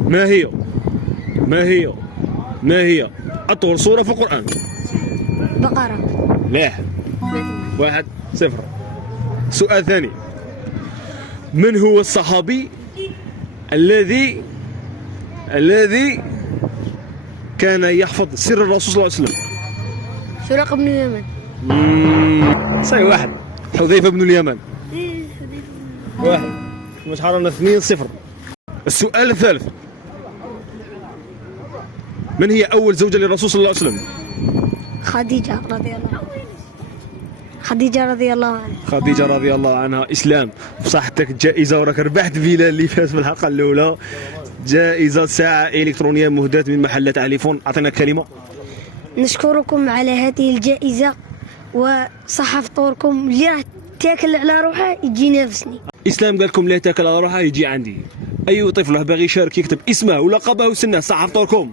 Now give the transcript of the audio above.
ما هي ما هي ما هي أطول سورة في القرآن؟ بقرة. لا. 1-0. سؤال ثاني. من هو الصحابي الذي كان يحفظ سر الرسول صلى الله عليه وسلم؟ سراقة بن اليمن. صحيح. 1. حذيفة بن اليمن. 1. مش حرمنا 2-0. السؤال الثالث. من هي أول زوجة للرسول صلى الله عليه وسلم؟ خديجة رضي الله عنها. خديجة رضي الله عنها. خديجة رضي الله عنها. إسلام بصحتك جائزة، وراك ربحت بلال اللي فاز في الحلقة الأولى، جائزة ساعة إلكترونية مهداة من محل تليفون. أعطينا كلمة. نشكركم على هذه الجائزة، وصحة فطوركم اللي راح تاكل على روحها يجي ينافسني. إسلام قال لكم لا تاكل على روحها يجي عندي. أي طفل باغي يشارك يكتب اسمه ولقبه وسنه. صحة فطوركم.